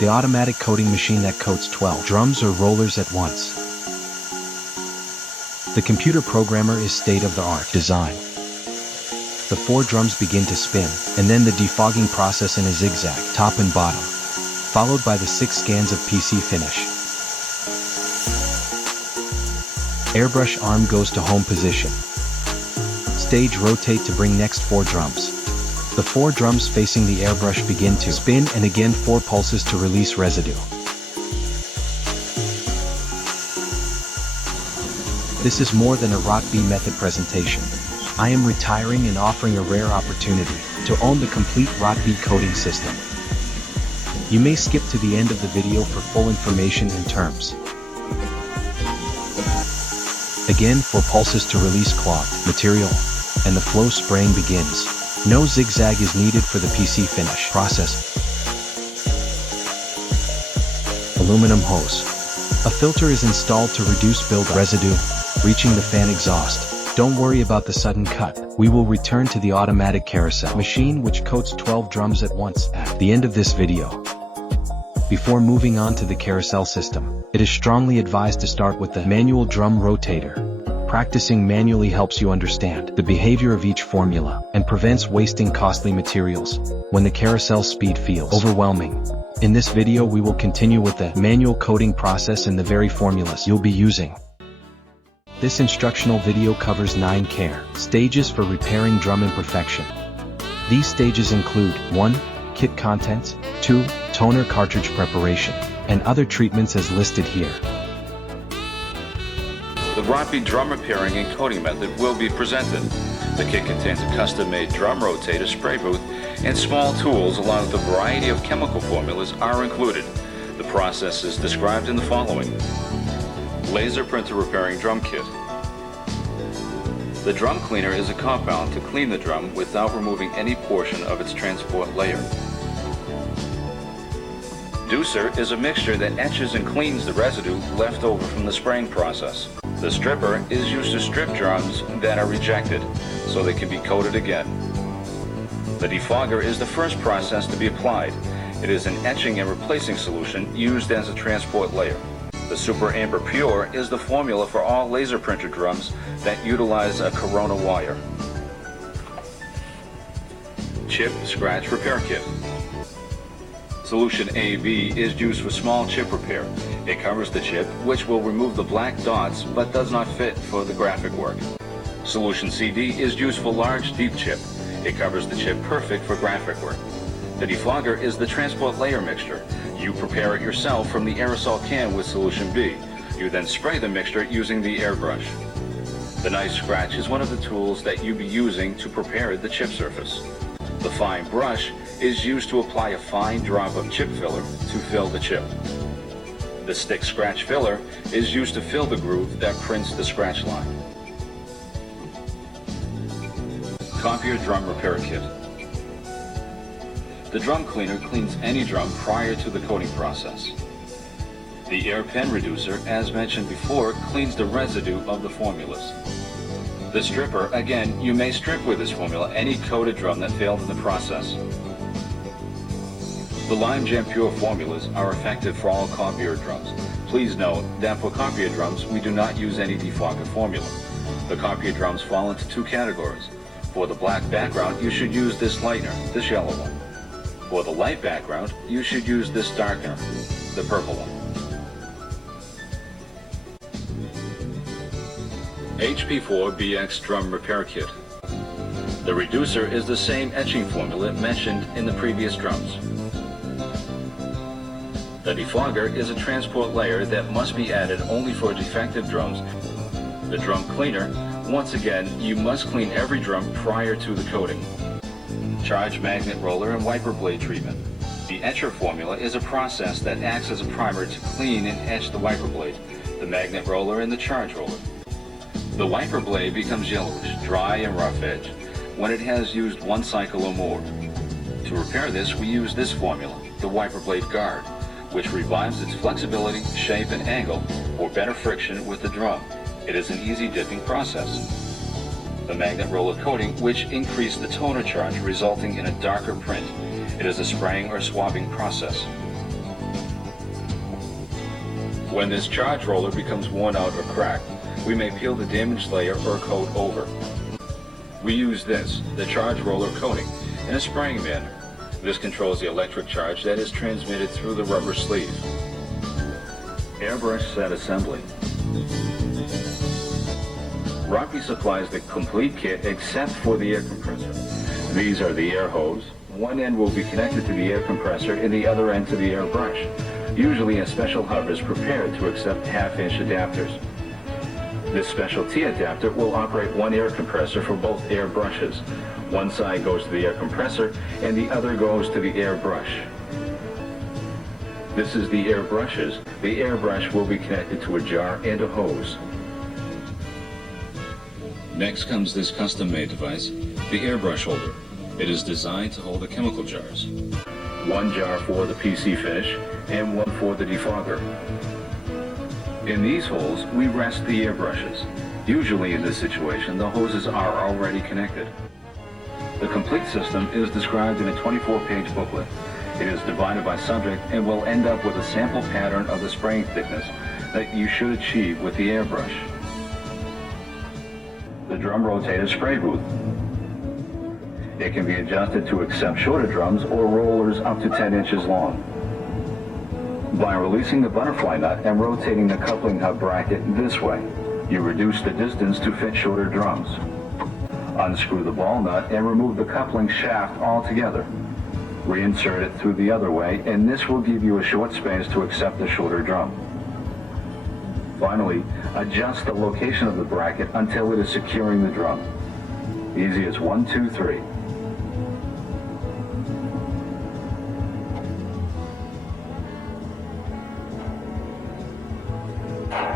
the automatic coating machine that coats 12 drums or rollers at once. The computer programmer is state-of-the-art design. The 4 drums begin to spin, and then the defogging process in a zigzag, top and bottom, followed by the 6 scans of PC finish. Airbrush arm goes to home position. Stage rotate to bring next 4 drums. The 4 drums facing the airbrush begin to spin, and again 4 pulses to release residue. This is more than a Rotby method presentation. I am retiring and offering a rare opportunity to own the complete Rotby coating system. You may skip to the end of the video for full information and terms. Again, 4 pulses to release clogged material, and the flow spraying begins. No zigzag is needed for the PC finish process. Aluminum hose. A filter is installed to reduce build residue, reaching the fan exhaust. Don't worry about the sudden cut. We will return to the automatic carousel machine which coats 12 drums at once at the end of this video. Before moving on to the carousel system, it is strongly advised to start with the manual drum rotator. Practicing manually helps you understand the behavior of each formula and prevents wasting costly materials when the carousel speed feels overwhelming. In this video we will continue with the manual coating process and the very formulas you'll be using. This instructional video covers 9 care stages for repairing drum imperfection. These stages include 1. Kit contents, 2. Toner cartridge preparation, and other treatments as listed here. The Rotby drum repairing and coating method will be presented. The kit contains a custom-made drum rotator spray booth and small tools along with a variety of chemical formulas are included. The process is described in the following. Laser printer repairing drum kit. The drum cleaner is a compound to clean the drum without removing any portion of its transport layer. Deucer is a mixture that etches and cleans the residue left over from the spraying process. The stripper is used to strip drums that are rejected so they can be coated again. The defogger is the first process to be applied. It is an etching and replacing solution used as a transport layer. The Super Amber Pure is the formula for all laser printer drums that utilize a corona wire. Chip Scratch Repair Kit. Solution AB is used for small chip repair. It covers the chip, which will remove the black dots but does not fit for the graphic work. Solution CD is used for large, deep chip. It covers the chip perfect for graphic work. The defogger is the transport layer mixture. You prepare it yourself from the aerosol can with solution B. You then spray the mixture using the airbrush. The knife scratch is one of the tools that you'll be using to prepare the chip surface. The fine brush is used to apply a fine drop of chip filler to fill the chip. The stick scratch filler is used to fill the groove that prints the scratch line. Copier drum repair kit. The drum cleaner cleans any drum prior to the coating process. The air pen reducer, as mentioned before, cleans the residue of the formulas. The stripper, again, you may strip with this formula any coated drum that failed in the process. The Lime Jam Pure formulas are effective for all copier drums. Please note that for copier drums, we do not use any defogger formula. The copier drums fall into 2 categories. For the black background, you should use this lightener, this yellow one. For the light background, you should use this darkener, the purple one. HP4BX Drum Repair Kit. The reducer is the same etching formula mentioned in the previous drums. The defogger is a transport layer that must be added only for defective drums. The drum cleaner, once again, you must clean every drum prior to the coating. Charge magnet roller and wiper blade treatment. The etcher formula is a process that acts as a primer to clean and etch the wiper blade, the magnet roller and the charge roller. The wiper blade becomes yellowish, dry and rough edge when it has used 1 cycle or more. To repair this, we use this formula, the wiper blade guard, which revives its flexibility, shape and angle for better friction with the drum. It is an easy dipping process. The magnet roller coating, which increased the toner charge resulting in a darker print. It is a spraying or swabbing process. When this charge roller becomes worn out or cracked, we may peel the damaged layer or coat over. We use this, the charge roller coating, in a spraying manner. This controls the electric charge that is transmitted through the rubber sleeve. Airbrush set assembly. Rotby supplies the complete kit except for the air compressor. These are the air hose. One end will be connected to the air compressor and the other end to the airbrush. Usually a special hub is prepared to accept half-inch adapters. This special T adapter will operate one air compressor for both air brushes. One side goes to the air compressor and the other goes to the airbrush. This is the air brushes. The airbrush will be connected to a jar and a hose. Next comes this custom-made device, the airbrush holder. It is designed to hold the chemical jars. One jar for the PC finish and one for the defogger. In these holes, we rest the airbrushes. Usually in this situation, the hoses are already connected. The complete system is described in a 24-page booklet. It is divided by subject and will end up with a sample pattern of the spraying thickness that you should achieve with the airbrush. The drum rotator spray booth. It can be adjusted to accept shorter drums or rollers up to 10 inches long. By releasing the butterfly nut and rotating the coupling hub bracket this way, you reduce the distance to fit shorter drums. Unscrew the ball nut and remove the coupling shaft altogether. Reinsert it through the other way, and this will give you a short space to accept the shorter drum. Finally, adjust the location of the bracket until it is securing the drum. Easy as 1, 2, 3.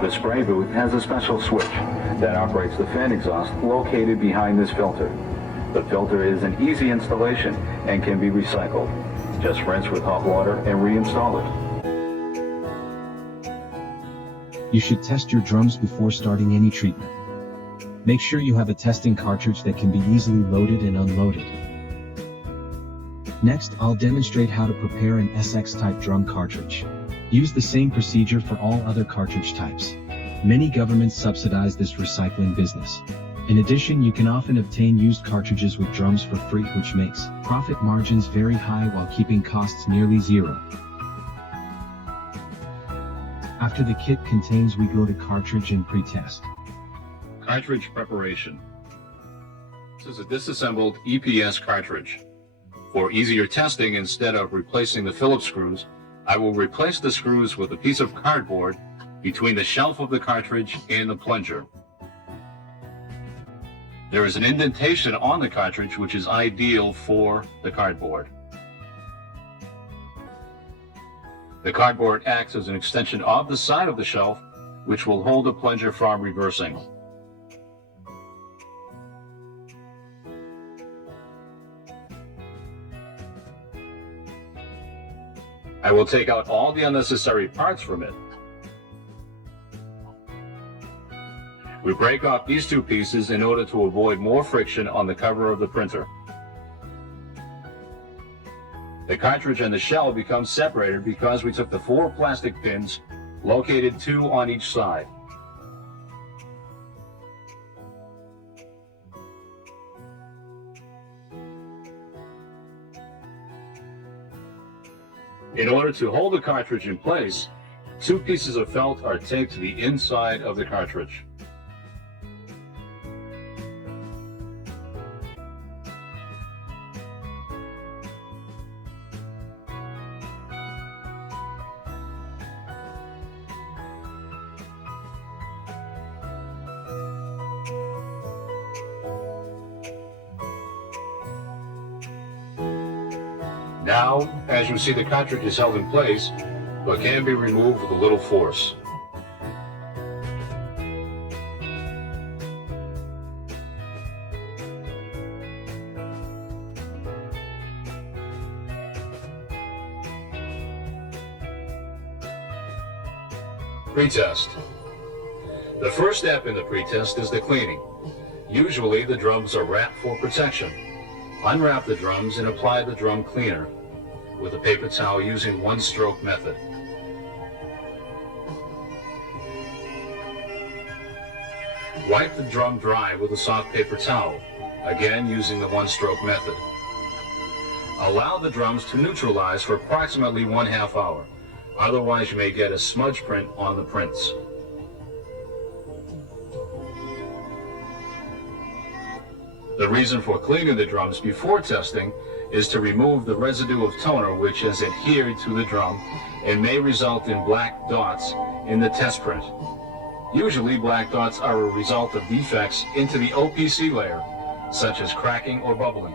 The spray booth has a special switch that operates the fan exhaust located behind this filter. The filter is an easy installation and can be recycled. Just rinse with hot water and reinstall it. You should test your drums before starting any treatment. Make sure you have a testing cartridge that can be easily loaded and unloaded. Next, I'll demonstrate how to prepare an SX-type drum cartridge. Use the same procedure for all other cartridge types. Many governments subsidize this recycling business. In addition, you can often obtain used cartridges with drums for free, which makes profit margins very high while keeping costs nearly zero. After the kit contains, we go to cartridge and pre-test. Cartridge preparation. This is a disassembled EPS cartridge. For easier testing, instead of replacing the Phillips screws, I will replace the screws with a piece of cardboard between the shelf of the cartridge and the plunger. There is an indentation on the cartridge which is ideal for the cardboard. The cardboard acts as an extension of the side of the shelf, which will hold the plunger from reversing. I will take out all the unnecessary parts from it. We break off these two pieces in order to avoid more friction on the cover of the printer. The cartridge and the shell become separated because we took the 4 plastic pins, located 2 on each side. In order to hold the cartridge in place, 2 pieces of felt are taped to the inside of the cartridge. Now, as you see, the cartridge is held in place, but can be removed with a little force. Pretest. The first step in the pretest is the cleaning. Usually the drums are wrapped for protection. Unwrap the drums and apply the drum cleaner with a paper towel using one-stroke method. Wipe the drum dry with a soft paper towel, again using the one-stroke method. Allow the drums to neutralize for approximately 1/2 hour. Otherwise, you may get a smudge print on the prints. The reason for cleaning the drums before testing is to remove the residue of toner which has adhered to the drum and may result in black dots in the test print. Usually, black dots are a result of defects into the OPC layer, such as cracking or bubbling.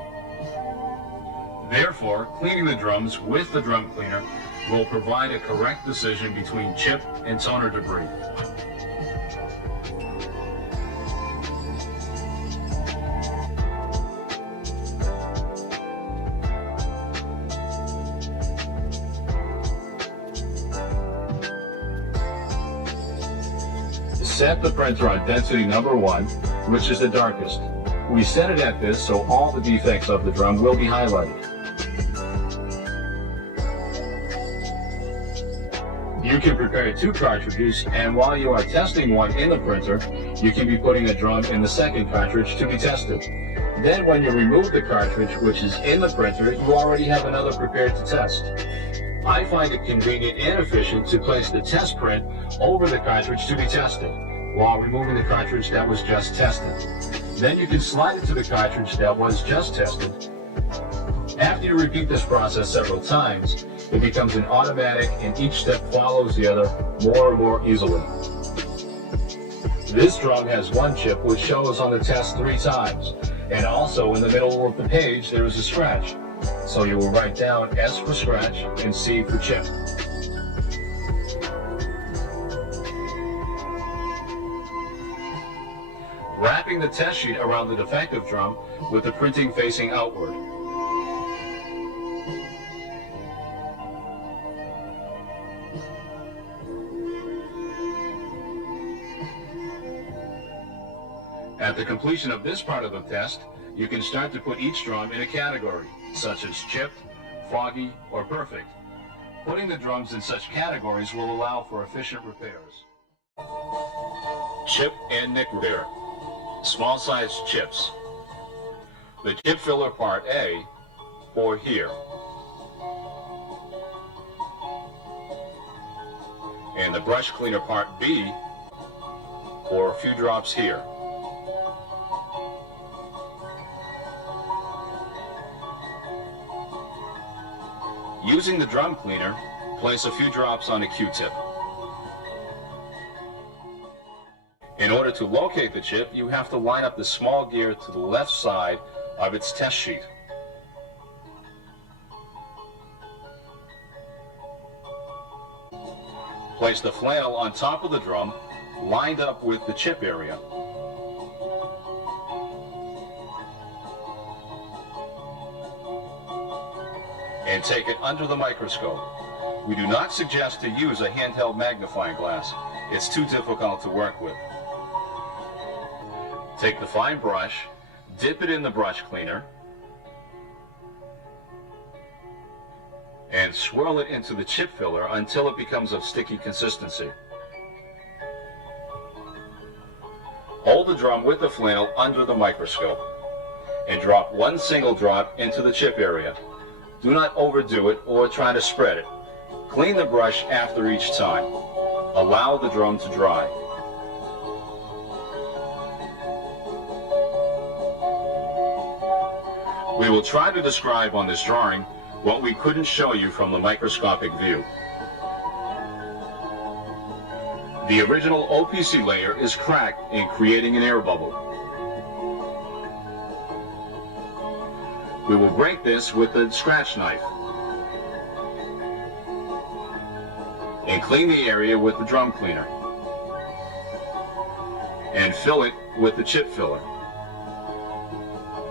Therefore, cleaning the drums with the drum cleaner will provide a correct decision between chip and toner debris. Set the printer on density number 1, which is the darkest. We set it at this so all the defects of the drum will be highlighted. You can prepare 2 cartridges, and while you are testing one in the printer, you can be putting a drum in the second cartridge to be tested. Then when you remove the cartridge which is in the printer, you already have another prepared to test. I find it convenient and efficient to place the test print over the cartridge to be tested, while removing the cartridge that was just tested. Then you can slide it to the cartridge that was just tested. After you repeat this process several times, it becomes an automatic and each step follows the other more and more easily. This drum has one chip which shows on the test 3 times, and also in the middle of the page there is a scratch. So you will write down S for scratch and C for chip. Wrapping the test sheet around the defective drum with the printing facing outward. At the completion of this part of the test, you can start to put each drum in a category, such as chipped, foggy, or perfect. Putting the drums in such categories will allow for efficient repairs. Chip and nick repair. Small size chips. The chip filler part A, or here. And the brush cleaner part B, or a few drops here. Using the drum cleaner, place a few drops on a Q-tip. In order to locate the chip, you have to line up the small gear to the left side of its test sheet. Place the flannel on top of the drum, lined up with the chip area. And take it under the microscope. We do not suggest to use a handheld magnifying glass. It's too difficult to work with. Take the fine brush, dip it in the brush cleaner, and swirl it into the chip filler until it becomes of sticky consistency. Hold the drum with the flannel under the microscope and drop one single drop into the chip area. Do not overdo it or try to spread it. Clean the brush after each time. Allow the drum to dry. We will try to describe on this drawing what we couldn't show you from the microscopic view. The original OPC layer is cracked in creating an air bubble. We will break this with a scratch knife and clean the area with the drum cleaner and fill it with the chip filler.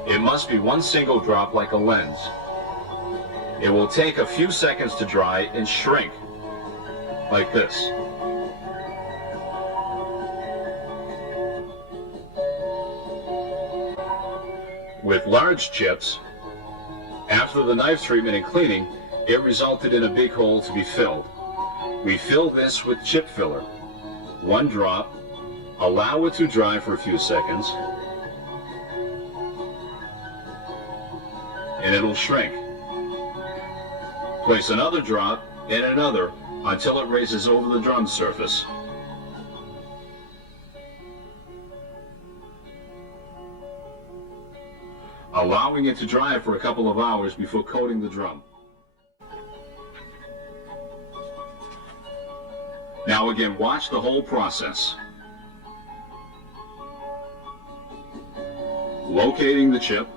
It must be one single drop like a lens. It will take a few seconds to dry and shrink like this. With large chips, after the knife treatment and cleaning, it resulted in a big hole to be filled. We fill this with chip filler, one drop Allow it to dry for a few seconds, and it'll shrink. Place another drop and another until it raises over the drum surface. Allowing it to dry for a couple of hours before coating the drum. Now again, watch the whole process. Locating the chip,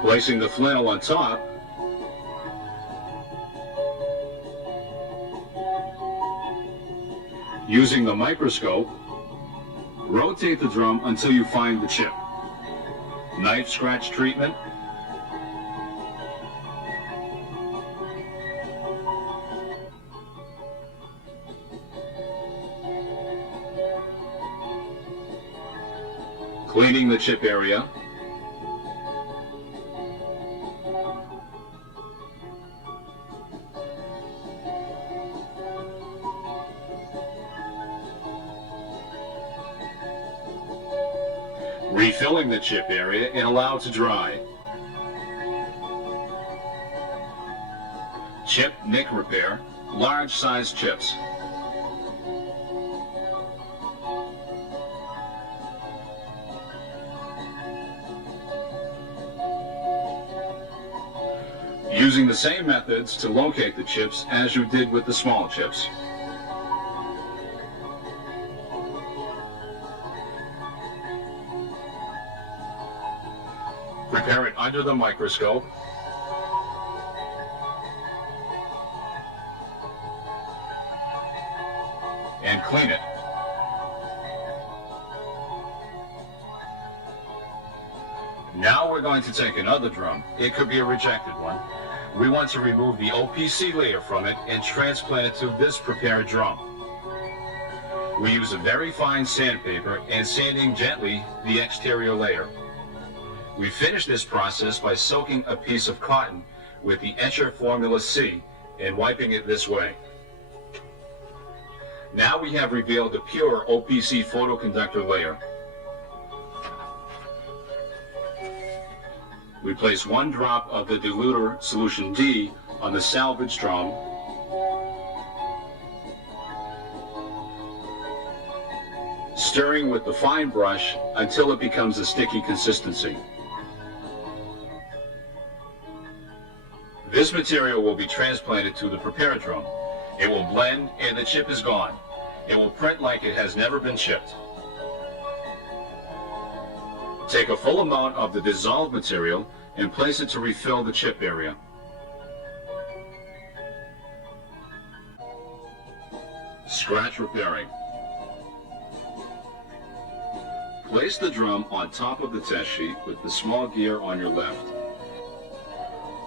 placing the flannel on top, using the microscope, rotate the drum until you find the chip. Knife scratch treatment, cleaning the chip area, refilling the chip area and allow it to dry. Chip nick repair, large size chips. Using the same methods to locate the chips as you did with the small chips. Prepare it under the microscope. And clean it. Now we're going to take another drum. It could be a rejected one. We want to remove the OPC layer from it and transplant it to this prepared drum. We use a very fine sandpaper and sanding gently the exterior layer. We finish this process by soaking a piece of cotton with the Etcher Formula C and wiping it this way. Now we have revealed the pure OPC photoconductor layer. We place one drop of the diluter solution D on the salvage drum, stirring with the fine brush until it becomes a sticky consistency. This material will be transplanted to the prepared drum. It will blend and the chip is gone. It will print like it has never been chipped. Take a full amount of the dissolved material and place it to refill the chip area. Scratch repairing. Place the drum on top of the test sheet with the small gear on your left.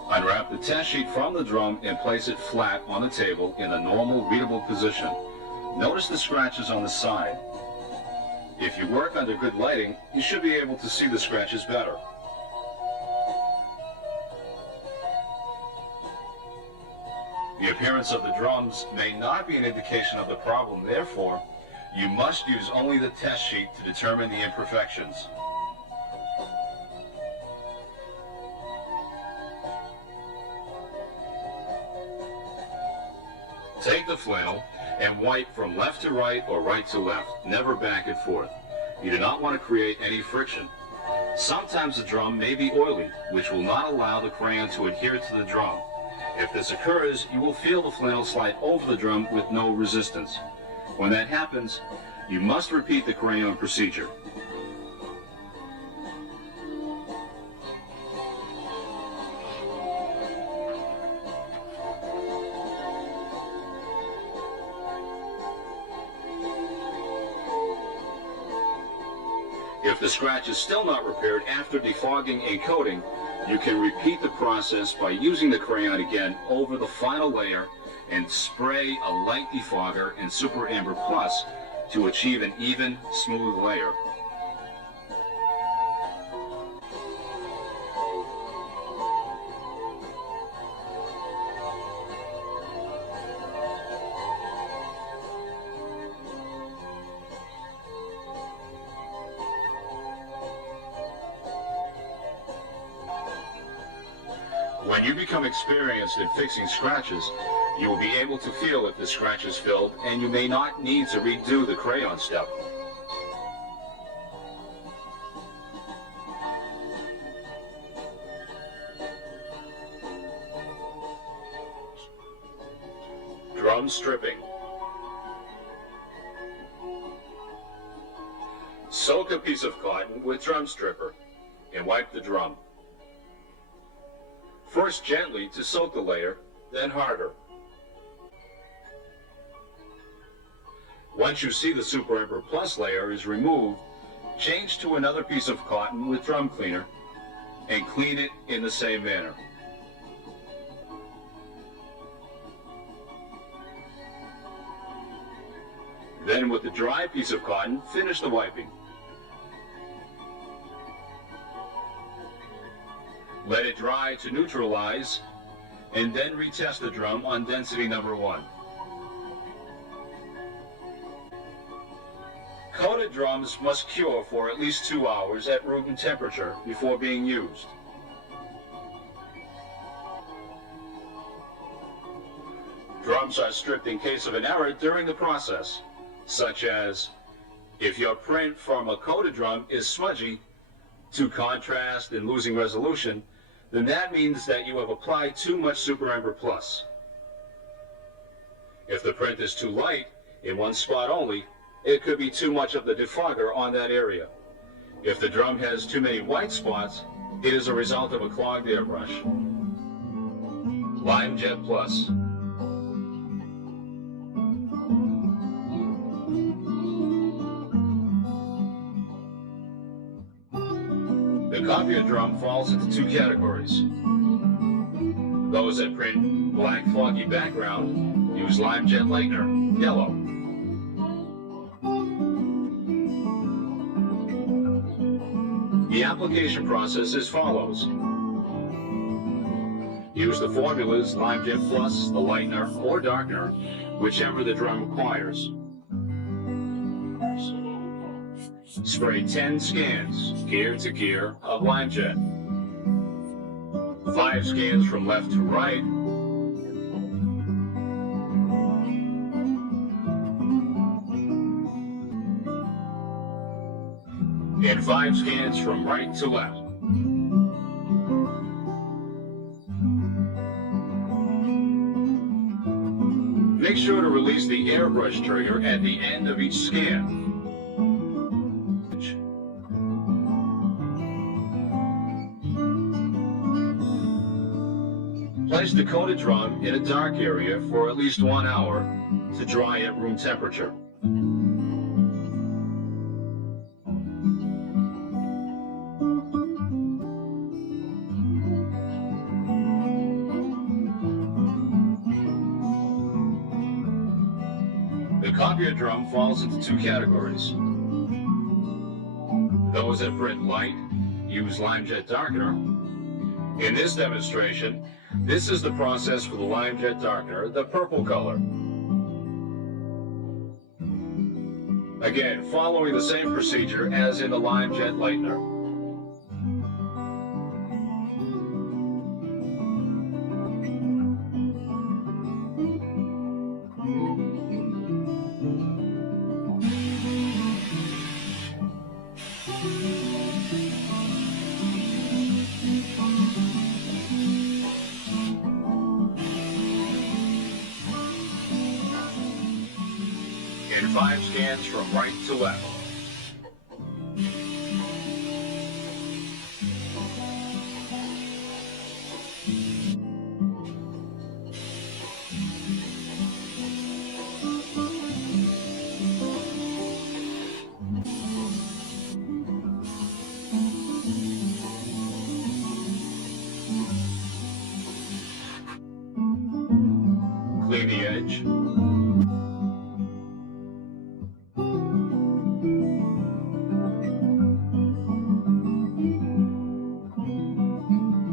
Unwrap the test sheet from the drum and place it flat on the table in a normal readable position. Notice the scratches on the side. If you work under good lighting, you should be able to see the scratches better. The appearance of the drums may not be an indication of the problem, therefore, you must use only the test sheet to determine the imperfections. Take the flannel and wipe from left to right or right to left, never back and forth. You do not want to create any friction. Sometimes the drum may be oily, which will not allow the crayon to adhere to the drum. If this occurs, you will feel the flannel slide over the drum with no resistance. When that happens, you must repeat the crayon procedure. If the scratch is still not repaired after defogging and coating, you can repeat the process by using the crayon again over the final layer and spray a light defogger in Super Amber Plus to achieve an even, smooth layer. When you become experienced in fixing scratches, you will be able to feel if the scratch is filled, and you may not need to redo the crayon step. Drum stripping. Soak a piece of cotton with drum stripper and wipe the drum. First gently to soak the layer, then harder. Once you see the Super Emperor Plus layer is removed, change to another piece of cotton with drum cleaner and clean it in the same manner. Then with the dry piece of cotton, finish the wiping. Let it dry to neutralize, and then retest the drum on density number 1. Coated drums must cure for at least 2 hours at room temperature before being used. Drums are stripped in case of an error during the process, such as if your print from a coated drum is smudgy, to contrast and losing resolution, then that means that you have applied too much Super Emperor Plus. If the print is too light, in one spot only, it could be too much of the defogger on that area. If the drum has too many white spots, it is a result of a clogged airbrush. Lime Jet Plus. The copier drum falls into 2 categories. Those that print black foggy background use Lime Jet Lightener, yellow. The application process is follows. Use the formulas Lime Jet Plus, the lightener, or darkener, whichever the drum requires. Spray 10 scans, gear to gear, of Lime Jet. 5 scans from left to right. And 5 scans from right to left. Make sure to release the airbrush trigger at the end of each scan. Place the coated drum in a dark area for at least 1 hour to dry at room temperature. The copier drum falls into 2 categories. Those that print light use Lime Jet Darkener. In this demonstration, this is the process for the Lime Jet Darkener, the purple color. Again, following the same procedure as in the Lime Jet Lightener. And 5 scans from right to left. Clean the edge.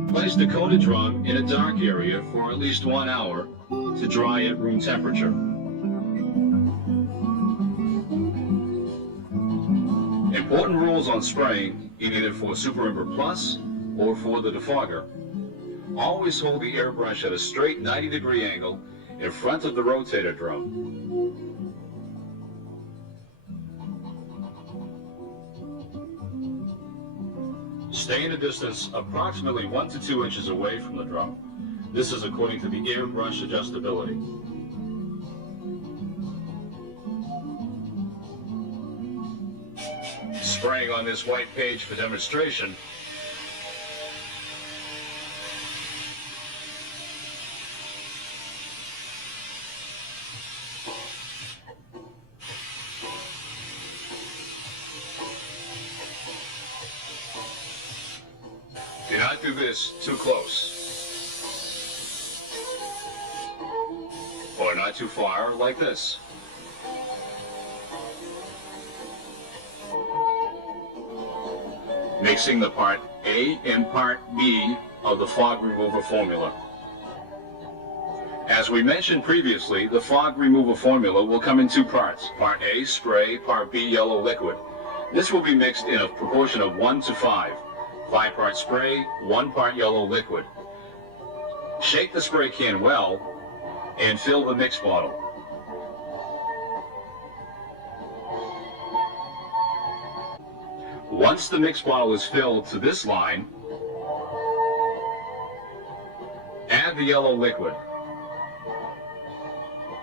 Place the coated drum in a dark area for at least 1 hour to dry at room temperature. Important rules on spraying, either for Super Emperor Plus or for the defogger. Always hold the airbrush at a straight 90-degree angle in front of the rotator drum. Stay in a distance approximately 1 to 2 inches away from the drum. This is according to the airbrush adjustability. Spraying on this white page for demonstration. Do not do this too close. Or not too far, like this. Mixing the part A and part B of the fog remover formula. As we mentioned previously, the fog remover formula will come in two parts. Part A, spray, part B, yellow liquid. This will be mixed in a proportion of 1 to 5. 5 parts spray, 1 part yellow liquid. Shake the spray can well and fill the mix bottle. Once the mix bottle is filled to this line, add the yellow liquid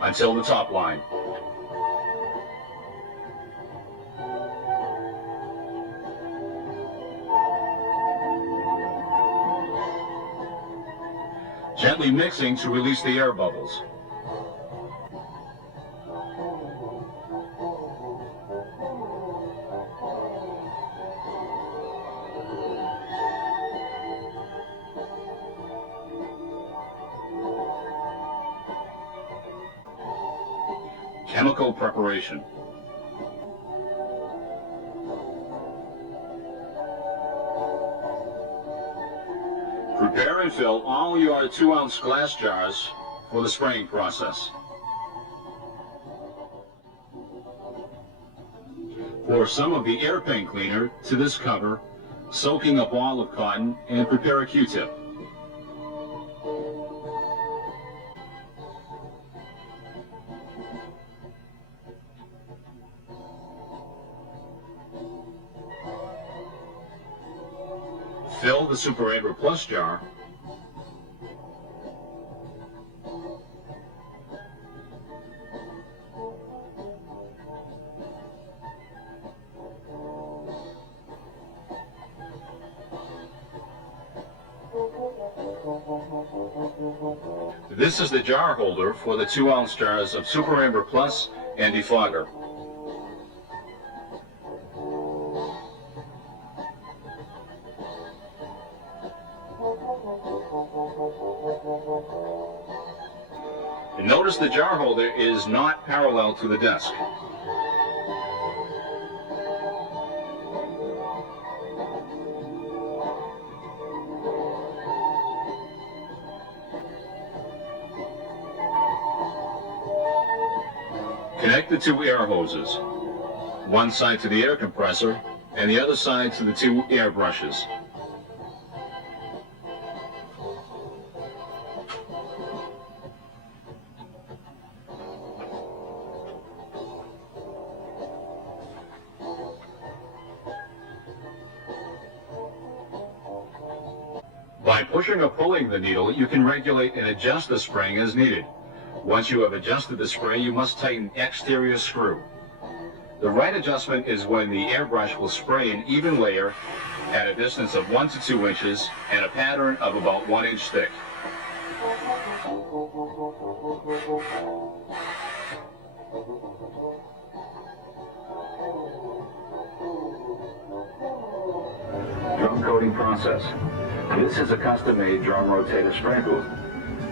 until the top line. Gently mixing to release the air bubbles. Chemical preparation. Prepare and fill all your 2-ounce glass jars for the spraying process. Pour some of the air paint cleaner to this cover, soaking a ball of cotton, and prepare a Q-tip. Fill the Super Amber Plus jar . This is the jar holder for the 2-ounce jars of Super Amber Plus and defogger. Notice the jar holder is not parallel to the desk. Connect the 2 air hoses, one side to the air compressor and the other side to the 2 air brushes. By pushing or pulling the needle, you can regulate and adjust the spring as needed. Once you have adjusted the spray, you must tighten the exterior screw. The right adjustment is when the airbrush will spray an even layer at a distance of 1 to 2 inches and a pattern of about 1 inch thick. Drum coating process. This is a custom-made drum rotator spray booth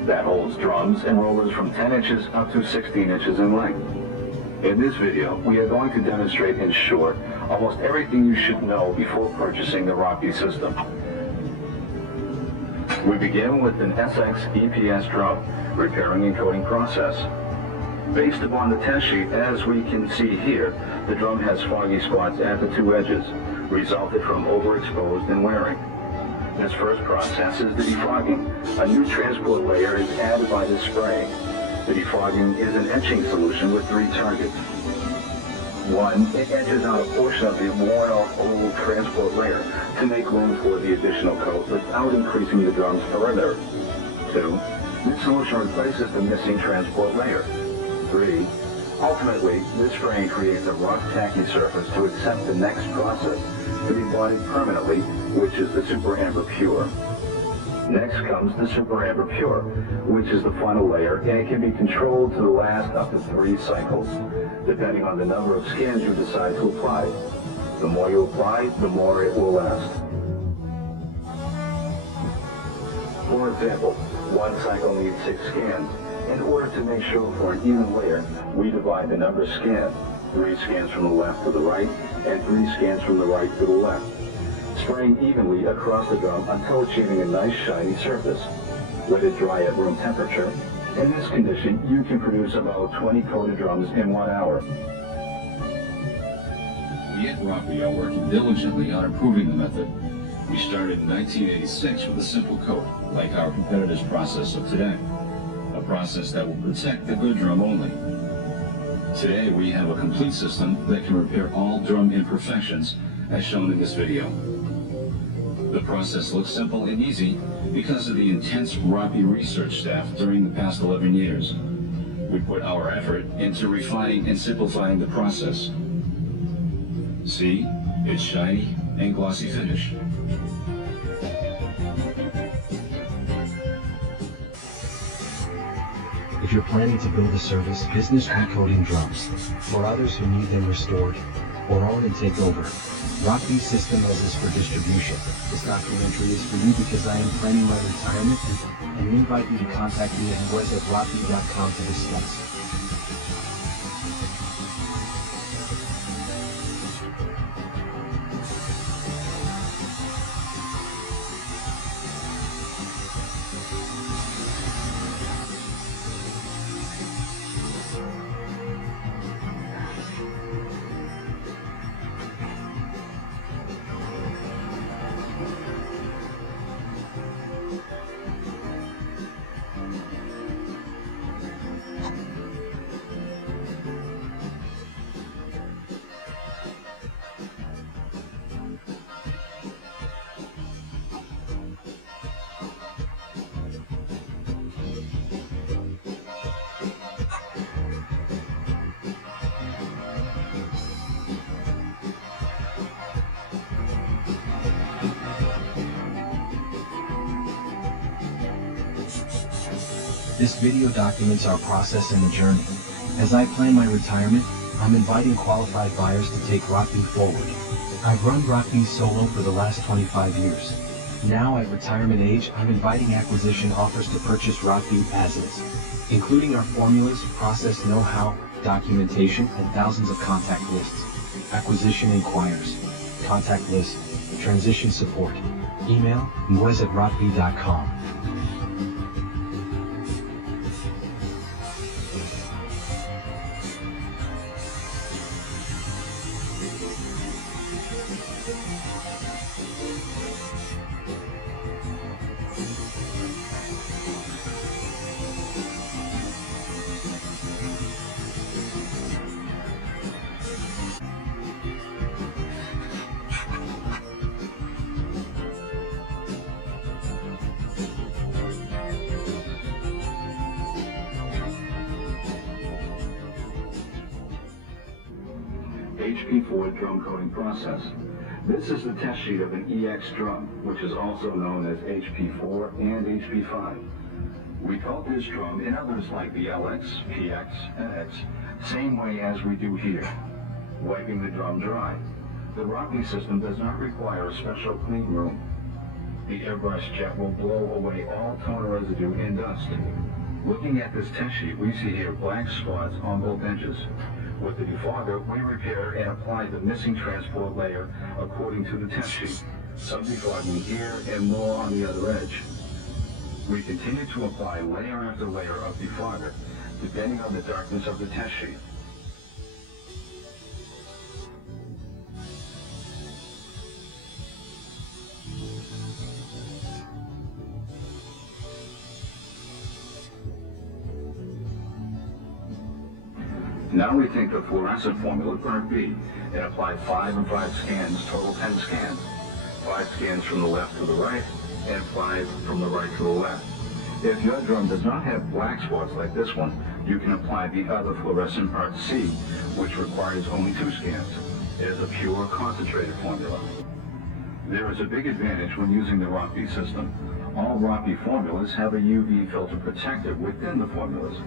that holds drums and rollers from 10 inches up to 16 inches in length. In this video, we are going to demonstrate in short almost everything you should know before purchasing the Rotby system. We begin with an SX EPS drum, repairing and coating process. Based upon the test sheet, as we can see here, the drum has foggy spots at the 2 edges, resulted from overexposed and wearing. This first process is the defogging. A new transport layer is added by the spraying. The defogging is an etching solution with 3 targets. 1, it etches out a portion of the worn-off old transport layer to make room for the additional coat without increasing the drum's perimeter. 2, this solution replaces the missing transport layer. 3, ultimately, this spraying creates a rough, tacky surface to accept the next process to be bonded permanently, which is the Super Amber Pure. Next comes the Super Amber Pure, which is the final layer, and it can be controlled to last up to 3 cycles, depending on the number of scans you decide to apply. The more you apply, the more it will last. For example, 1 cycle needs 6 scans. In order to make sure for an even layer, we divide the number scanned, 3 scans from the left to the right, and 3 scans from the right to the left, spraying evenly across the drum until achieving a nice shiny surface. Let it dry at room temperature. In this condition, you can produce about 20 coated drums in 1 hour. We at Rotby are working diligently on improving the method. We started in 1986 with a simple coat, like our competitors' process of today. A process that will protect the good drum only. Today we have a complete system that can repair all drum imperfections, as shown in this video. The process looks simple and easy because of the intense Rotby research staff during the past 11 years. We put our effort into refining and simplifying the process. See, its shiny and glossy finish. If you're planning to build a service business recoating drums, for others who need them restored, or own and take over, Rotby's system as is for distribution. This documentary is for you because I am planning my retirement and invite you to contact me at rotby.com to discuss. This video documents our process and the journey. As I plan my retirement, I'm inviting qualified buyers to take Rotby forward. I've run Rotby solo for the last 25 years. Now at retirement age, I'm inviting acquisition offers to purchase Rotby as is, including our formulas, process know-how, documentation, and thousands of contact lists. Acquisition inquires. Contact list. Transition support. Email, mwes@rotby.com. HP4 drum coating process. This is the test sheet of an EX drum, which is also known as HP4 and HP5. We coat this drum and others like the LX, PX, and X, same way as we do here, wiping the drum dry. The Rotby system does not require a special clean room. The airbrush jet will blow away all toner residue and dust. Looking at this test sheet, we see here black spots on both edges. With the defogger, we repair and apply the missing transport layer according to the test sheet. Some defogging here and more on the other edge. We continue to apply layer after layer of defogger, depending on the darkness of the test sheet. Now we take the fluorescent formula for B and apply 5 and 5 scans, total 10 scans. 5 scans from the left to the right and 5 from the right to the left. If your drum does not have black spots like this one, you can apply the other fluorescent part C, which requires only 2 scans. It is a pure concentrated formula. There is a big advantage when using the Rotby system. All Rotby formulas have a UV filter protector within the formulas,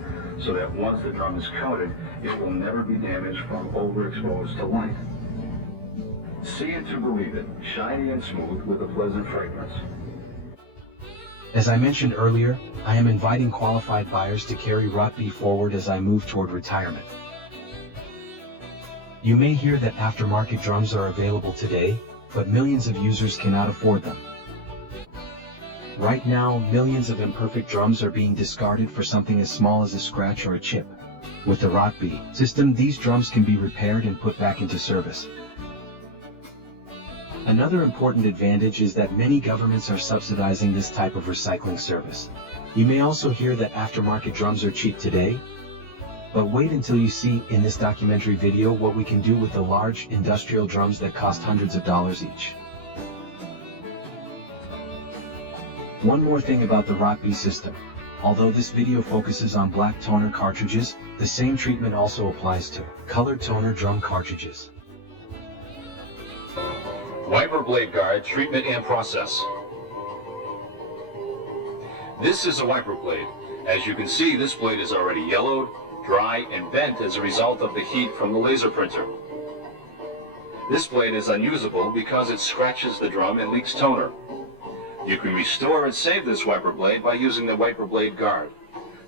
so that once the drum is coated, it will never be damaged from overexposed to light. See it to believe it, shiny and smooth with a pleasant fragrance. As I mentioned earlier, I am inviting qualified buyers to carry Rotby forward as I move toward retirement. You may hear that aftermarket drums are available today, but millions of users cannot afford them. Right now, millions of imperfect drums are being discarded for something as small as a scratch or a chip. With the Rotby system, these drums can be repaired and put back into service. Another important advantage is that many governments are subsidizing this type of recycling service. You may also hear that aftermarket drums are cheap today, but wait until you see in this documentary video what we can do with the large industrial drums that cost hundreds of dollars each. One more thing about the Rotby system. Although this video focuses on black toner cartridges, the same treatment also applies to colored toner drum cartridges. Wiper blade guard treatment and process. This is a wiper blade. As you can see, this blade is already yellowed, dry, and bent as a result of the heat from the laser printer. This blade is unusable because it scratches the drum and leaks toner. You can restore and save this wiper blade by using the wiper blade guard.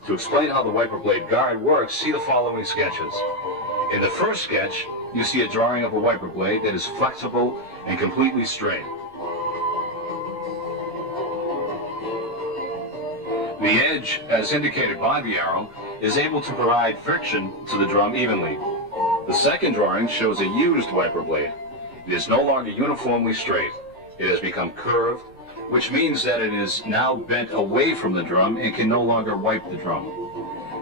To explain how the wiper blade guard works, see the following sketches. In the first sketch, you see a drawing of a wiper blade that is flexible and completely straight. The edge, as indicated by the arrow, is able to provide friction to the drum evenly. The second drawing shows a used wiper blade. It is no longer uniformly straight. It has become curved, which means that it is now bent away from the drum and can no longer wipe the drum.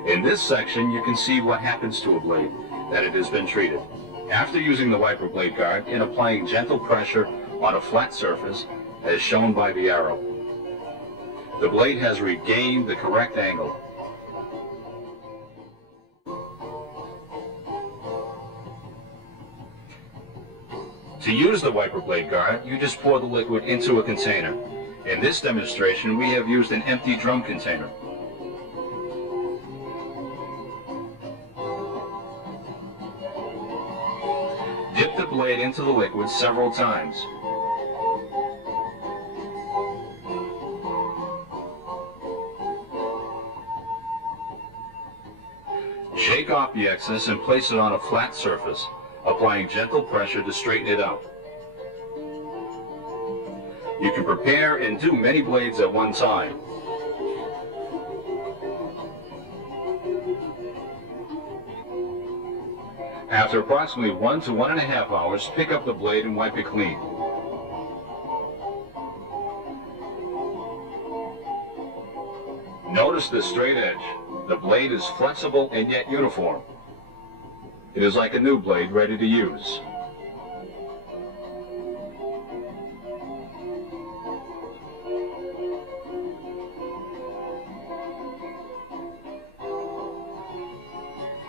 In this section, you can see what happens to a blade, that it has been treated. After using the wiper blade guard and applying gentle pressure on a flat surface, as shown by the arrow, the blade has regained the correct angle. To use the wiper blade guard, you just pour the liquid into a container. In this demonstration, we have used an empty drum container. Dip the blade into the liquid several times. Shake off the excess and place it on a flat surface, applying gentle pressure to straighten it out. You can prepare and do many blades at one time. After approximately 1 to 1.5 hours, pick up the blade and wipe it clean. Notice the straight edge. The blade is flexible and yet uniform. It is like a new blade ready to use.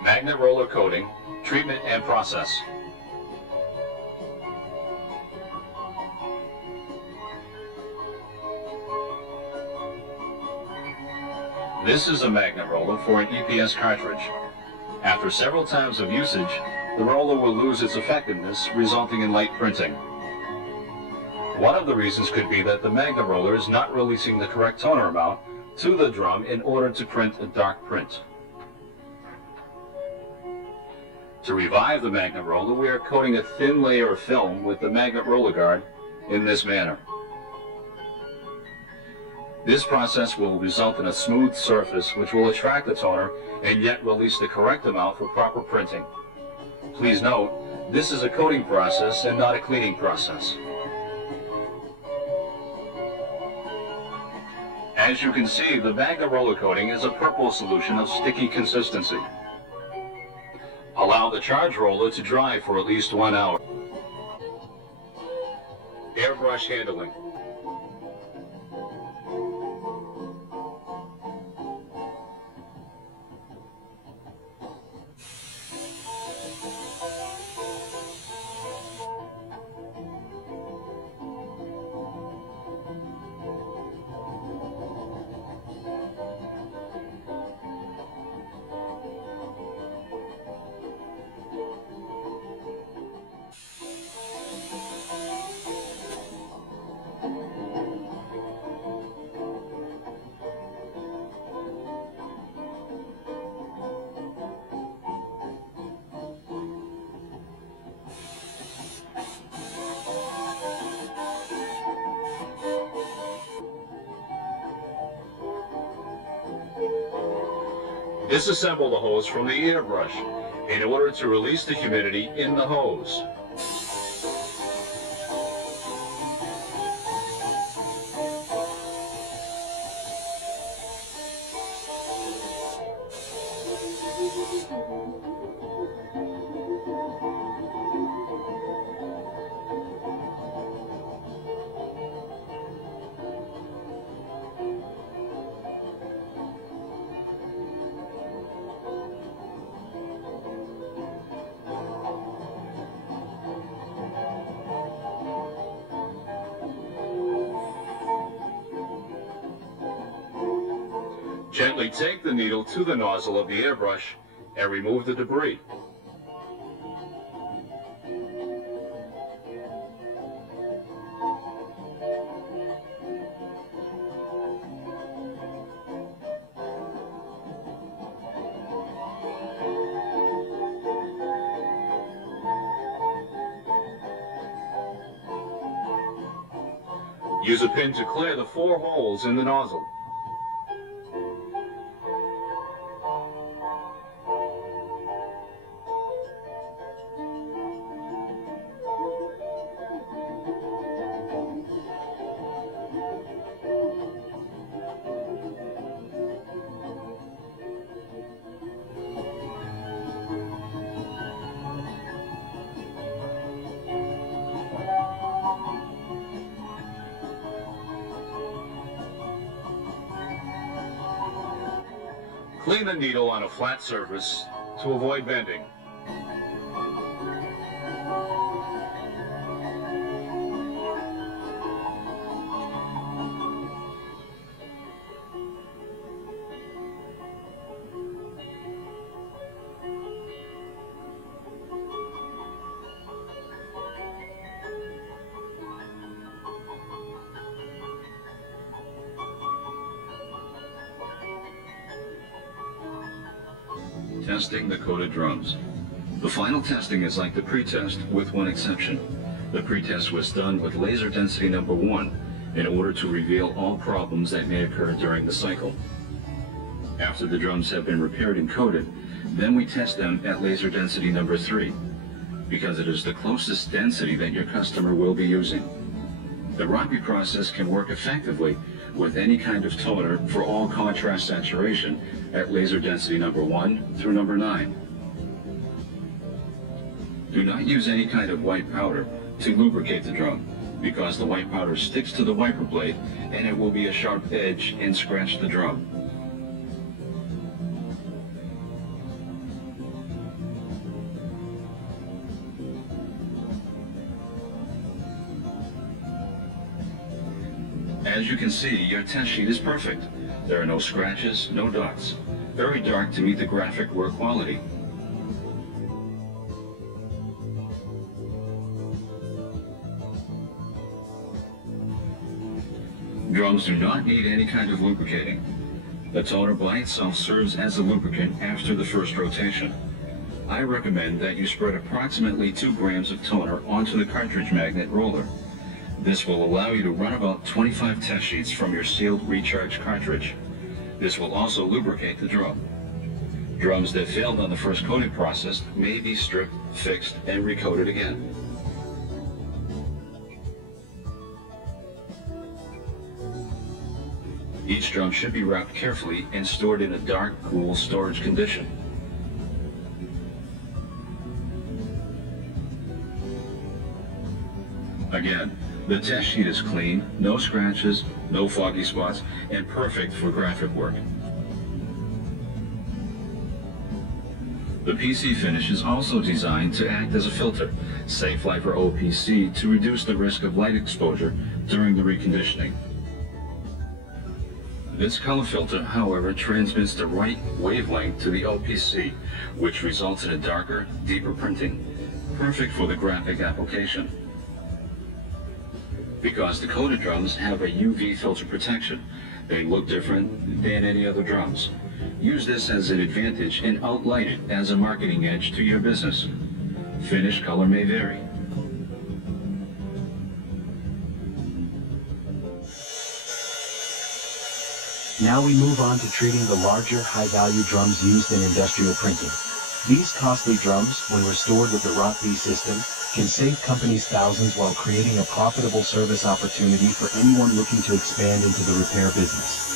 Magnet roller coating, treatment and process. This is a magnet roller for an EPS cartridge. After several times of usage, the roller will lose its effectiveness, resulting in light printing. One of the reasons could be that the magnet roller is not releasing the correct toner amount to the drum in order to print a dark print. To revive the magnet roller, we are coating a thin layer of film with the magnet roller guard in this manner. This process will result in a smooth surface which will attract the toner and yet release the correct amount for proper printing. Please note, this is a coating process and not a cleaning process. As you can see, the magnet roller coating is a purple solution of sticky consistency. Allow the charge roller to dry for at least 1 hour. Airbrush handling. Disassemble the hose from the airbrush in order to release the humidity in the hose. Gently take the needle to the nozzle of the airbrush and remove the debris. Use a pin to clear the 4 holes in the nozzle. Clean the needle on a flat surface to avoid bending. Testing the coated drums. The final testing is like the pretest, with one exception. The pretest was done with laser density number 1 in order to reveal all problems that may occur during the cycle. After the drums have been repaired and coated, then we test them at laser density number 3, because it is the closest density that your customer will be using. The Rotby process can work effectively with any kind of toner for all contrast saturation at laser density number 1 through number 9. Do not use any kind of white powder to lubricate the drum, because the white powder sticks to the wiper blade and it will be a sharp edge and scratch the drum. As you can see, your test sheet is perfect. There are no scratches, no dots. Very dark to meet the graphic work quality. Drums do not need any kind of lubricating. The toner by itself serves as a lubricant after the first rotation. I recommend that you spread approximately 2 grams of toner onto the cartridge magnet roller. This will allow you to run about 25 test sheets from your sealed recharge cartridge. This will also lubricate the drum. Drums that failed on the first coating process may be stripped, fixed, and recoated again. Each drum should be wrapped carefully and stored in a dark, cool storage condition. Again, the test sheet is clean, no scratches, no foggy spots, and perfect for graphic work. The PC finish is also designed to act as a filter, safe light for OPC to reduce the risk of light exposure during the reconditioning. This color filter, however, transmits the right wavelength to the OPC, which results in a darker, deeper printing, perfect for the graphic application. Because the coated drums have a UV filter protection, they look different than any other drums. Use this as an advantage and outline it as a marketing edge to your business. Finish color may vary. Now we move on to treating the larger, high-value drums used in industrial printing. These costly drums, when restored with the Rotby system, can save companies thousands while creating a profitable service opportunity for anyone looking to expand into the repair business.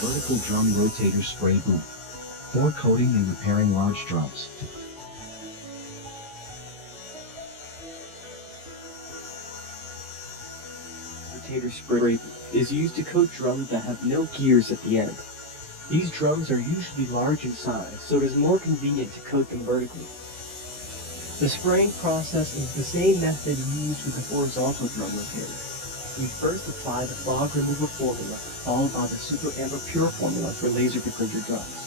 Vertical drum rotator spray boom. For coating and repairing large drums. Rotator spray is used to coat drums that have no gears at the end. These drums are usually large in size, so it is more convenient to coat them vertically. The spraying process is the same method used with the horizontal drum repair. We first apply the fog remover formula, followed by the Super Amber Pure formula for laser printer drums.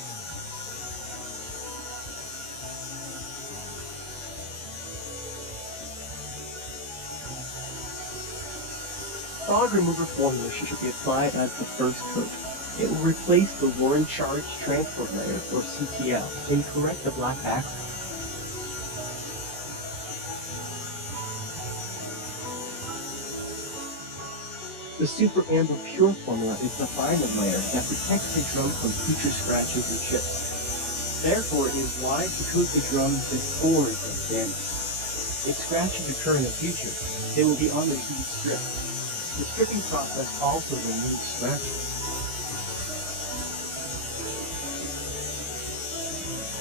Fog remover formula should be applied as the first coat. It will replace the worn charge transport layer, or CTL, and correct the black background. The Super Amber Pure formula is the final layer that protects the drum from future scratches and chips. Therefore, it is wise to coat the drums before it gets damaged. If scratches occur in the future, they will be on the heat strip. The stripping process also removes scratches.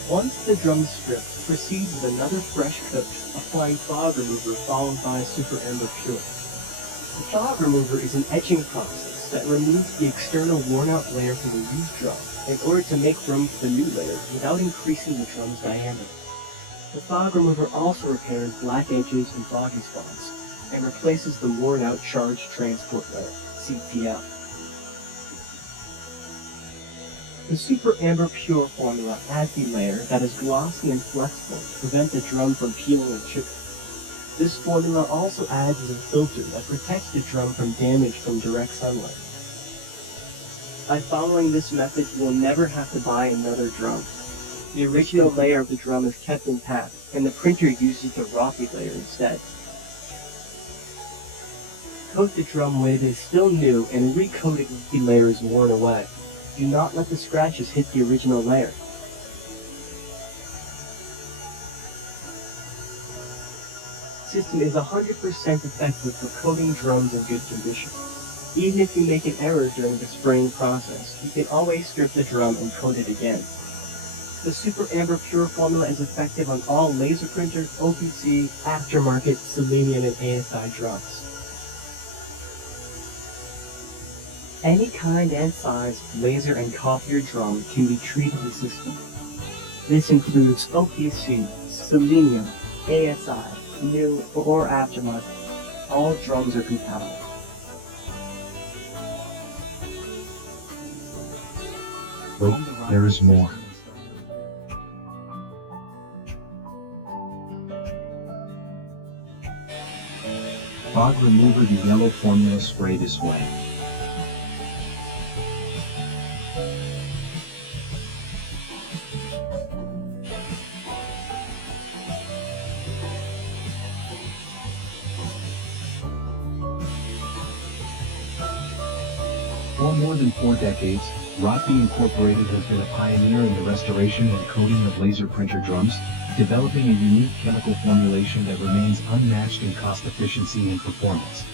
Once the drum is stripped, proceed with another fresh coat, applying fog remover followed by Super Amber Pure. The fog remover is an etching process that removes the external worn-out layer from the used drum in order to make room for the new layer without increasing the drum's diameter. The fog remover also repairs black edges and foggy spots and replaces the worn-out charge transport layer, CTL. The Super Amber Pure formula adds a layer that is glossy and flexible to prevent the drum from peeling and chipping. This formula also adds as a filter that protects the drum from damage from direct sunlight. By following this method, you will never have to buy another drum. The original layer of the drum is kept intact, and the printer uses the Rotby layer instead. Coat the drum when it is still new and recoat it when the layer is worn away. Do not let the scratches hit the original layer. This system is 100% effective for coating drums in good condition. Even if you make an error during the spraying process, you can always strip the drum and coat it again. The Super Amber Pure formula is effective on all laser printer, OPC, aftermarket, Selenium, and ASI drums. Any kind and size laser and copier drum can be treated with the system. This includes OPC, Selenium, ASI, new or aftermarket. All drums are compatible. Wait, there is more. Fog remover, the yellow formula spray this way. For more than 4 decades, Rotby Incorporated has been a pioneer in the restoration and coating of laser printer drums, developing a unique chemical formulation that remains unmatched in cost efficiency and performance.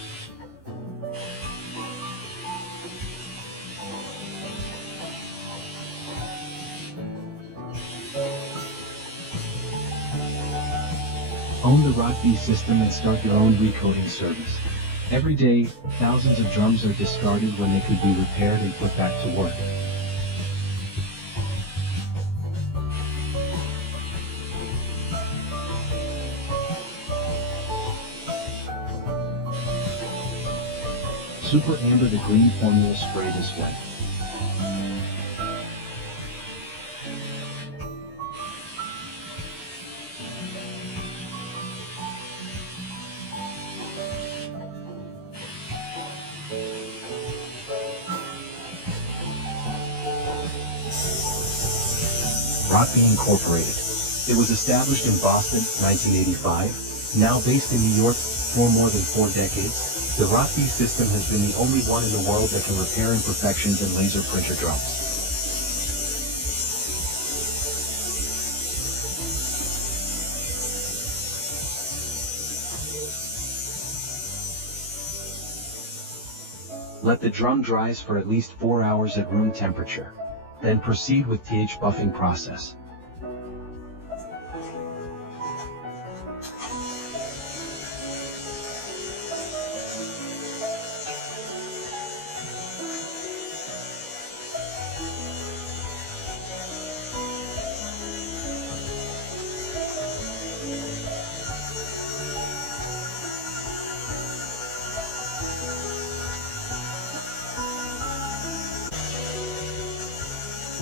Own the Rotby system and start your own recoating service. Every day, thousands of drums are discarded when they could be repaired and put back to work. Super Amber, the green formula spray this way. Rotby Incorporated. It was established in Boston, 1985, now based in New York for more than 4 decades. The Rotby system has been the only one in the world that can repair imperfections in laser printer drums. Let the drum dries for at least 4 hours at room temperature. Then proceed with TH buffing process.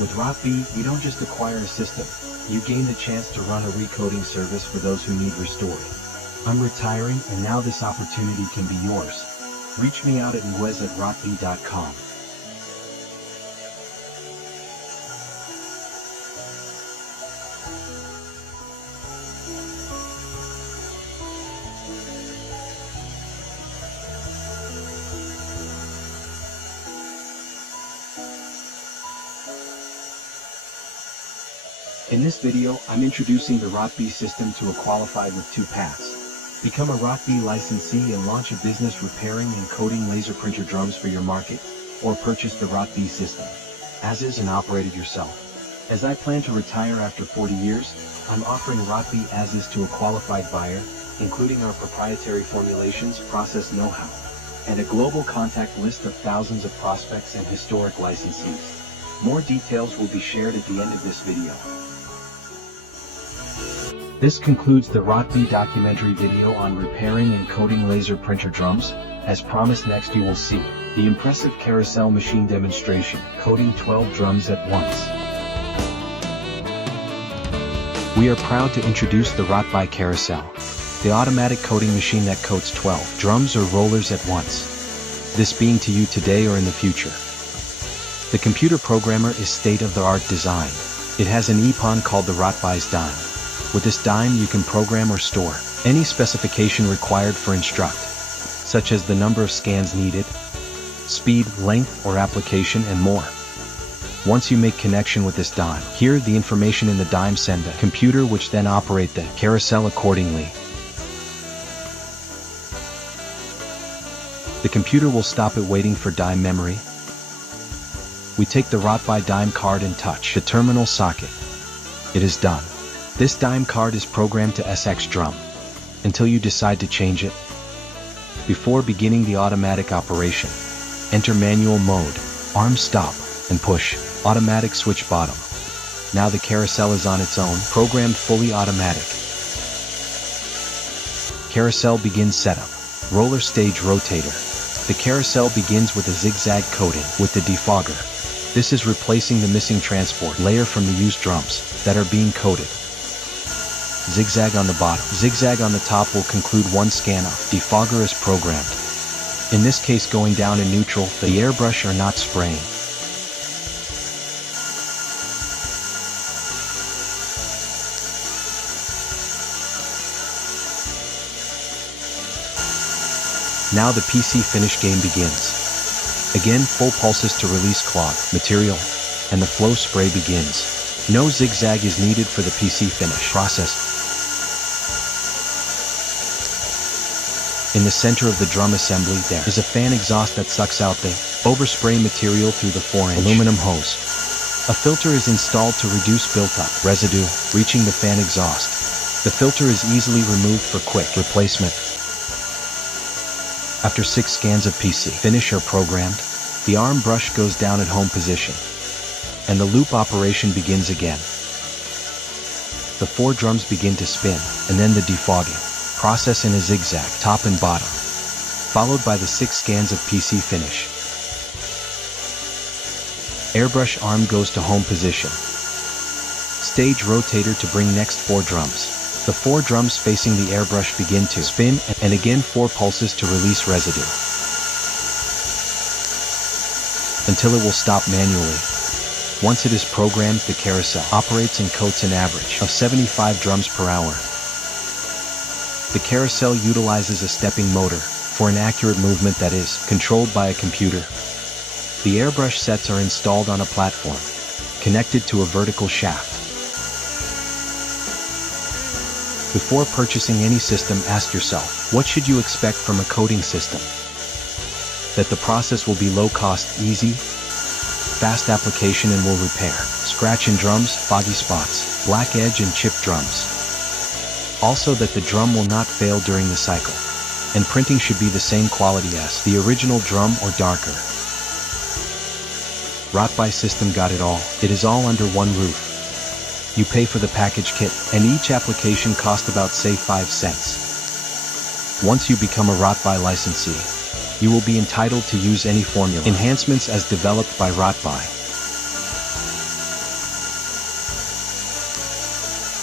With Rotby, you don't just acquire a system, you gain the chance to run a recoating service for those who need restoring. I'm retiring and now this opportunity can be yours. Reach me out at nguez@rotby.com. In this video, I'm introducing the Rotby system to a qualified with 2 paths. Become a Rotby licensee and launch a business repairing and coating laser printer drums for your market, or purchase the Rotby system, as is and operate it yourself. As I plan to retire after 40 years, I'm offering Rotby as is to a qualified buyer, including our proprietary formulations, process know-how, and a global contact list of thousands of prospects and historic licensees. More details will be shared at the end of this video. This concludes the Rotby documentary video on repairing and coating laser printer drums. As promised, next you will see the impressive carousel machine demonstration, coating 12 drums at once. We are proud to introduce the Rotby carousel, the automatic coating machine that coats 12 drums or rollers at once. This being to you today or in the future. The computer programmer is state-of-the-art design. It has an EPON called the Rotby's dime. With this dime you can program or store any specification required for instruct, such as the number of scans needed, speed, length, or application, and more. Once you make connection with this dime, here the information in the dime send the computer, which then operate the carousel accordingly. The computer will stop it waiting for dime memory. We take the Rotby dime card and touch the terminal socket. It is done. This dime card is programmed to SX drum until you decide to change it. Before beginning the automatic operation, enter manual mode, arm stop, and push automatic switch bottom. Now the carousel is on its own, programmed fully automatic. Carousel begins setup. Roller stage rotator. The carousel begins with a zigzag coating with the defogger. This is replacing the missing transport layer from the used drums that are being coated. Zigzag on the bottom. Zigzag on the top will conclude one scan off. Defogger is programmed. In this case going down in neutral, the airbrush are not spraying. Now the PC finish game begins. Again, full pulses to release clog material, and the flow spray begins. No zigzag is needed for the PC finish process. In the center of the drum assembly there is a fan exhaust that sucks out the overspray material through the 4-inch aluminum hose. A filter is installed to reduce built-up residue reaching the fan exhaust. The filter is easily removed for quick replacement. After 6 scans of PC finish are programmed, the arm brush goes down at home position, and the loop operation begins again. The 4 drums begin to spin, and then the defogging process in a zigzag, top and bottom, followed by the 6 scans of PC finish. Airbrush arm goes to home position. Stage rotator to bring next 4 drums. The 4 drums facing the airbrush begin to spin, and again 4 pulses to release residue, until it will stop manually. Once it is programmed, the carousel operates and coats an average of 75 drums per hour. The carousel utilizes a stepping motor for an accurate movement that is controlled by a computer. The airbrush sets are installed on a platform connected to a vertical shaft. Before purchasing any system, ask yourself, what should you expect from a coating system? That the process will be low cost, easy, fast application and will repair scratch in drums, foggy spots, black edge and chipped drums. Also that the drum will not fail during the cycle, and printing should be the same quality as the original drum or darker. Rotby system got it all. It is all under one roof. You pay for the package kit, and each application cost about say 5 cents. Once you become a Rotby licensee, you will be entitled to use any formula enhancements as developed by Rotby.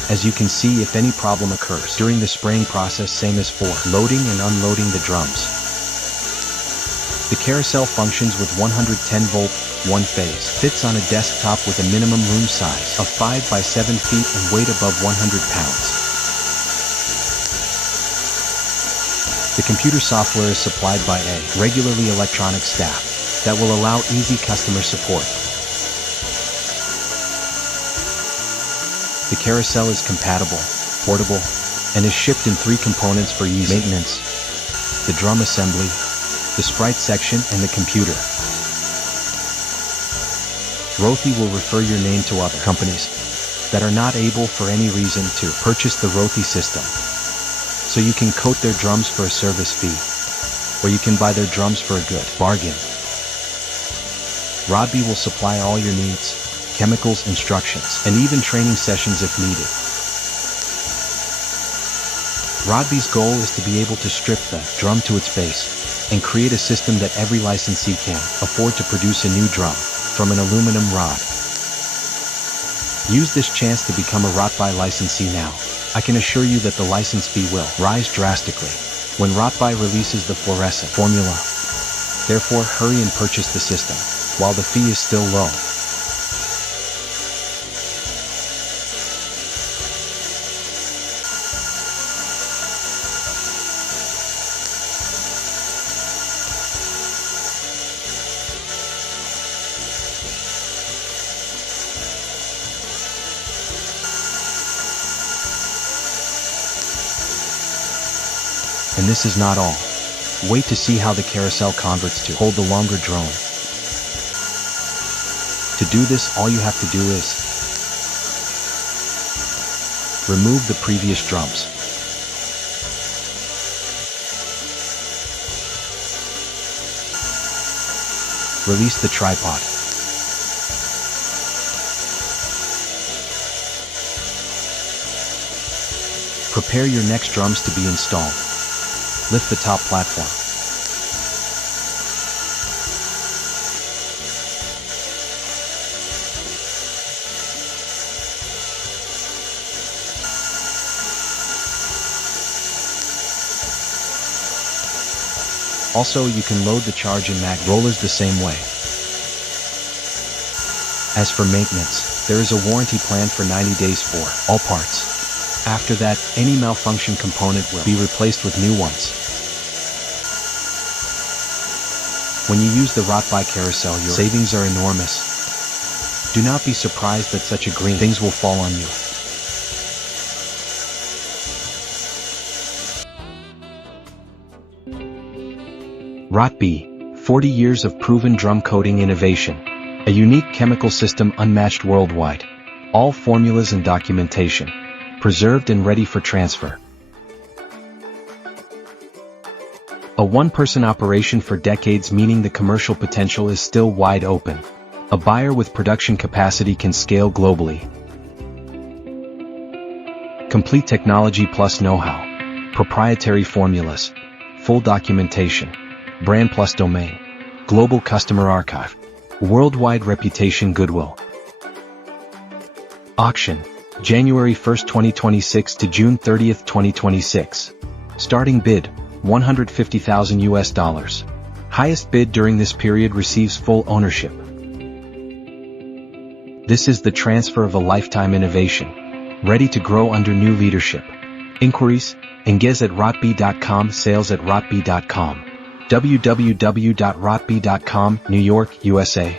As you can see, if any problem occurs during the spraying process, same as for loading and unloading the drums. The carousel functions with 110 volt, 1 phase, fits on a desktop with a minimum room size of 5 by 7 feet and weight above 100 pounds. The computer software is supplied by a regularly electronic staff that will allow easy customer support. The carousel is compatible, portable, and is shipped in 3 components for easy maintenance: the drum assembly, the sprite section, and the computer. Rotby will refer your name to other companies that are not able for any reason to purchase the Rotby system, so you can coat their drums for a service fee, or you can buy their drums for a good bargain. Rotby will supply all your needs, chemicals, instructions, and even training sessions if needed. Rotby's goal is to be able to strip the drum to its base and create a system that every licensee can afford to produce a new drum from an aluminum rod. Use this chance to become a Rotby licensee now. I can assure you that the license fee will rise drastically when Rotby releases the fluorescent formula. Therefore, hurry and purchase the system while the fee is still low. And this is not all. Wait to see how the carousel converts to hold the longer drone. To do this, all you have to do is remove the previous drums. Release the tripod. Prepare your next drums to be installed. Lift the top platform. Also, you can load the charge and mag rollers the same way. As for maintenance, there is a warranty plan for 90 days for all parts. After that, any malfunction component will be replaced with new ones. When you use the Rotby carousel, your savings are enormous. Do not be surprised that such a green things will fall on you. Rotby, 40 years of proven drum coating innovation. A unique chemical system unmatched worldwide. All formulas and documentation preserved and ready for transfer. A one-person operation for decades, meaning the commercial potential is still wide open. A buyer with production capacity can scale globally. Complete technology plus know-how. Proprietary formulas. Full documentation. Brand plus domain. Global customer archive. Worldwide reputation goodwill. Auction. January 1, 2026 to June 30, 2026. Starting bid, $150,000. Highest bid during this period receives full ownership. This is the transfer of a lifetime innovation. Ready to grow under new leadership. Inquiries, engage@rotby.com, sales@rotby.com. www.rotby.com, New York, USA.